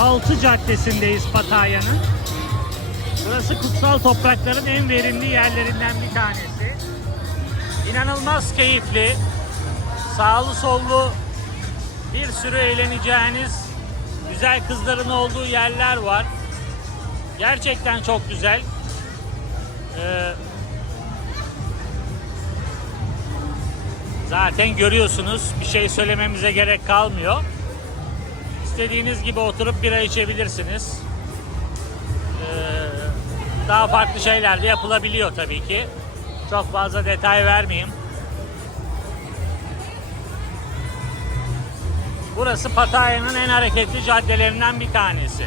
6 caddesindeyiz Pataya'nın. Burası kutsal toprakların en verimli yerlerinden bir tanesi. İnanılmaz keyifli, sağlı sollu bir sürü eğleneceğiniz güzel kızların olduğu yerler var. Gerçekten çok güzel. Ee, zaten görüyorsunuz bir şey söylememize gerek kalmıyor. İstediğiniz gibi oturup bira içebilirsiniz. Ee, daha farklı şeyler de yapılabiliyor tabii ki. Çok fazla detay vermeyeyim. Burası Pataya'nın en hareketli caddelerinden bir tanesi.